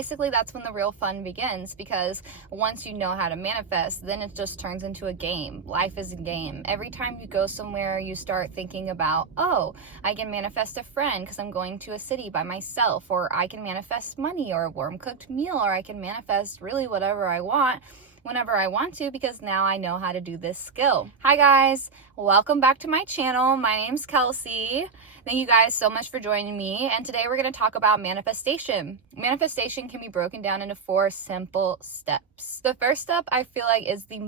basically that's when the real fun begins, because once you know how to manifest, then it just turns into a game. Life is a game. Every time you go somewhere, you start thinking about, oh, I can manifest a friend because I'm going to a city by myself, or I can manifest money or a warm cooked meal, or I can manifest really whatever I want whenever I want to, because now I know how to do this skill. Hi guys, welcome back to my channel. My name's Kelsey. Thank you guys so much for joining me. And today we're going to talk about manifestation. Manifestation can be broken down into 4 simple steps. The first step I feel like is the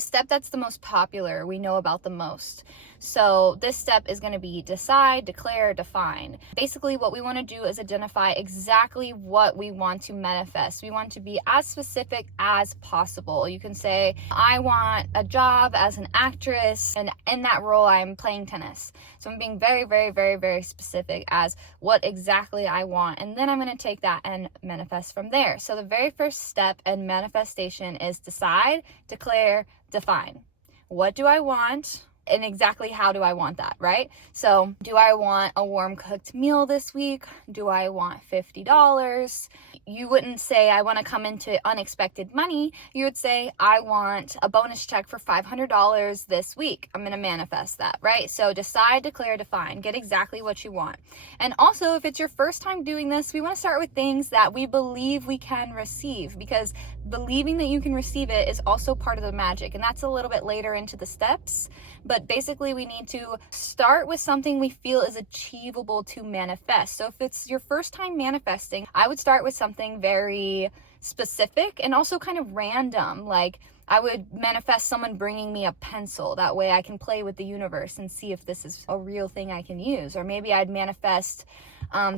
step that's the most popular, we know about the most. So this step is going to be decide, declare, define. Basically what we want to do is identify exactly what we want to manifest. We want to be as specific as possible. You can say, I want a job as an actress, and in that role I'm playing tennis. So I'm being very, very, very, very specific as what exactly I want, and then I'm going to take that and manifest from there. So the very first step in manifestation is decide, declare, define. What do I want? And exactly how do I want that, right? So do I want a warm cooked meal this week? Do I want $50? You wouldn't say I want to come into unexpected money. You would say I want a bonus check for $500 this week. I'm going to manifest that, right? So decide, declare, define. Get exactly what you want. And also, if it's your first time doing this, we want to start with things that we believe we can receive, because believing that you can receive it is also part of the magic. And that's a little bit later into the steps. But basically, we need to start with something we feel is achievable to manifest. So if it's your first time manifesting, I would start with something very specific and also kind of random. Like I would manifest someone bringing me a pencil. That way I can play with the universe and see if this is a real thing I can use. Or maybe I'd manifest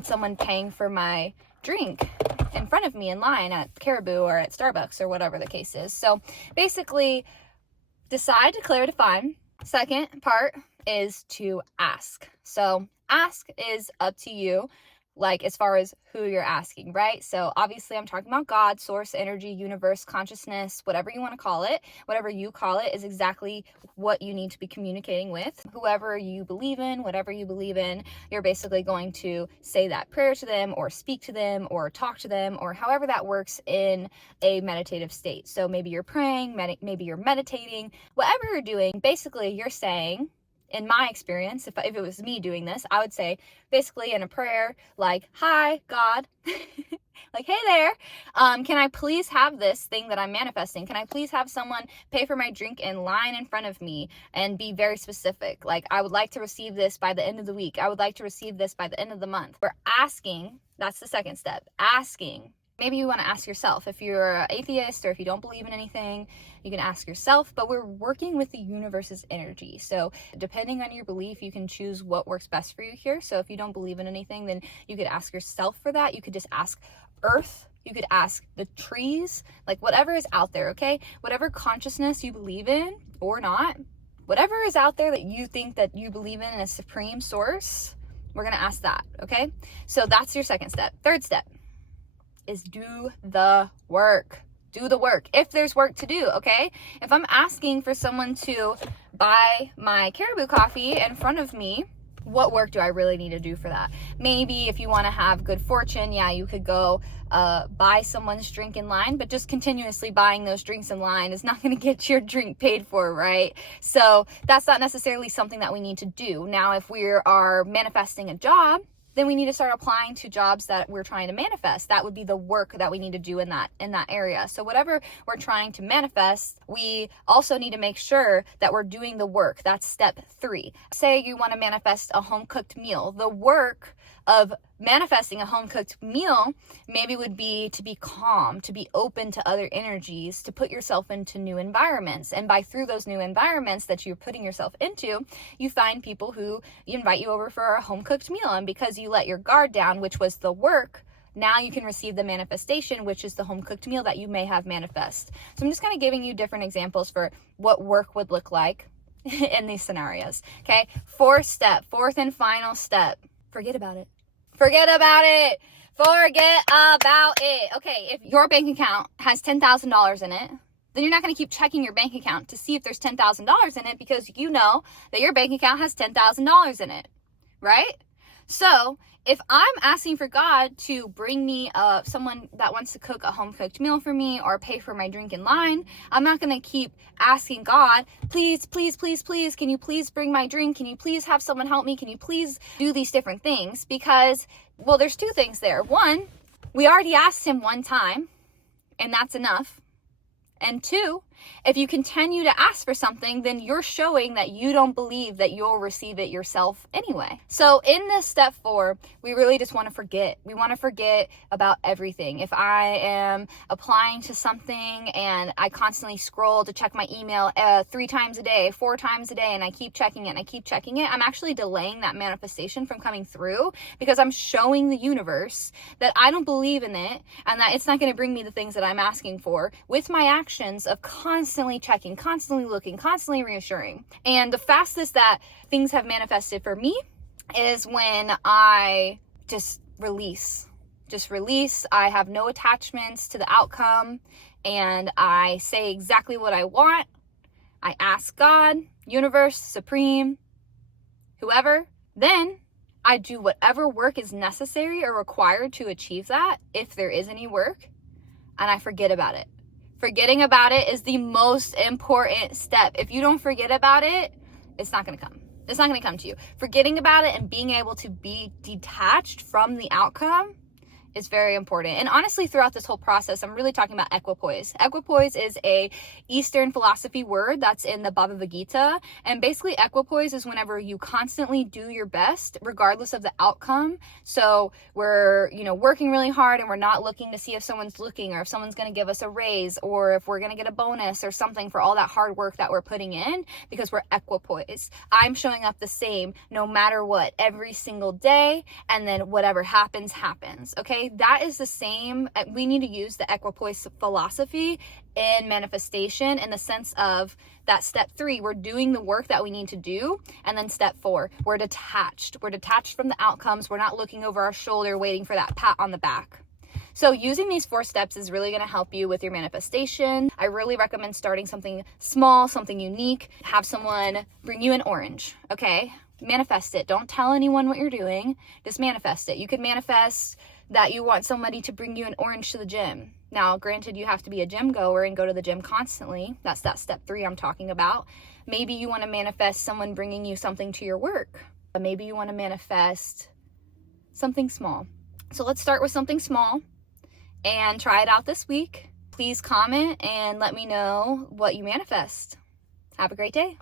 someone paying for my drink in front of me in line at Caribou or at Starbucks or whatever the case is. So basically, decide, declare, define. Second part is to ask. So ask is up to you, like as far as who you're asking, right? So obviously I'm talking about God, source, energy, universe, consciousness, whatever you want to call it. Whatever you call it is exactly what you need to be communicating with. Whoever you believe in, whatever you believe in, you're basically going to say that prayer to them or speak to them or talk to them or however that works in a meditative state. So maybe you're praying, maybe you're meditating, whatever you're doing, basically you're saying, in my experience, if it was me doing this, I would say basically in a prayer, like, hi, God, like, hey there, can I please have this thing that I'm manifesting? Can I please have someone pay for my drink in line in front of me, and be very specific? Like, I would like to receive this by the end of the week. I would like to receive this by the end of the month. We're asking. That's the second step, asking. Maybe you want to ask yourself. If you're an atheist or if you don't believe in anything, you can ask yourself, but we're working with the universe's energy. So depending on your belief, you can choose what works best for you here. So if you don't believe in anything, then you could ask yourself for that. You could just ask Earth. You could ask the trees, like whatever is out there, okay? Whatever consciousness you believe in or not, whatever is out there that you think that you believe in a supreme source, we're going to ask that, okay? So that's your second step. Third step is do the work. Do the work. If there's work to do, okay? If I'm asking for someone to buy my Caribou coffee in front of me, what work do I really need to do for that? Maybe if you want to have good fortune, yeah, you could go buy someone's drink in line, but just continuously buying those drinks in line is not going to get your drink paid for, right? So that's not necessarily something that we need to do. Now, if we are manifesting a job, then we need to start applying to jobs that we're trying to manifest. That would be the work that we need to do in that area. So whatever we're trying to manifest, we also need to make sure that we're doing the work. That's step 3. Say you want to manifest a home-cooked meal. The work of manifesting a home-cooked meal maybe would be to be calm, to be open to other energies, to put yourself into new environments. And through those new environments that you're putting yourself into, you find people who invite you over for a home-cooked meal. And because you let your guard down, which was the work, now you can receive the manifestation, which is the home-cooked meal that you may have manifest. So I'm just kind of giving you different examples for what work would look like in these scenarios. Okay, fourth and final step, forget about it. Forget about it. Forget about it. Okay, if your bank account has $10,000 in it, then you're not going to keep checking your bank account to see if there's $10,000 in it, because you know that your bank account has $10,000 in it, right? So if I'm asking for God to bring me someone that wants to cook a home cooked meal for me or pay for my drink in line, I'm not going to keep asking God, please, please, please, please, can you please bring my drink? Can you please have someone help me? Can you please do these different things? Because, well, there's two things there. One, we already asked him one time, and that's enough. And two, if you continue to ask for something, then you're showing that you don't believe that you'll receive it yourself anyway. So in this step 4, we really just want to forget. We want to forget about everything. If I am applying to something and I constantly scroll to check my email 3 times a day, 4 times a day, and I keep checking it and I keep checking it, I'm actually delaying that manifestation from coming through because I'm showing the universe that I don't believe in it and that it's not going to bring me the things that I'm asking for with my actions of constantly checking, constantly looking, constantly reassuring. And the fastest that things have manifested for me is when I just release. I have no attachments to the outcome, and I say exactly what I want. I ask God, universe, supreme, whoever. Then I do whatever work is necessary or required to achieve that, if there is any work, and I forget about it. Forgetting about it is the most important step. If you don't forget about it, it's not going to come. It's not going to come to you. Forgetting about it and being able to be detached from the outcome is very important. And honestly, throughout this whole process, I'm really talking about equipoise. Equipoise is a Eastern philosophy word that's in the Bhagavad Gita. And basically, equipoise is whenever you constantly do your best, regardless of the outcome. So we're, working really hard and we're not looking to see if someone's looking or if someone's going to give us a raise or if we're going to get a bonus or something for all that hard work that we're putting in, because we're equipoise. I'm showing up the same no matter what every single day, and then whatever happens, happens. Okay, that is the same. We need to use the equipoise philosophy in manifestation in the sense of that step 3, we're doing the work that we need to do. And then step 4, we're detached. We're detached from the outcomes. We're not looking over our shoulder waiting for that pat on the back. So using these 4 steps is really going to help you with your manifestation. I really recommend starting something small, something unique. Have someone bring you an orange, okay? Manifest it. Don't tell anyone what you're doing. Just manifest it. You could manifest that you want somebody to bring you an orange to the gym. Now, granted, you have to be a gym goer and go to the gym constantly. That's that step 3 I'm talking about. Maybe you want to manifest someone bringing you something to your work. Maybe you want to manifest something small. So let's start with something small and try it out this week. Please comment and let me know what you manifest. Have a great day.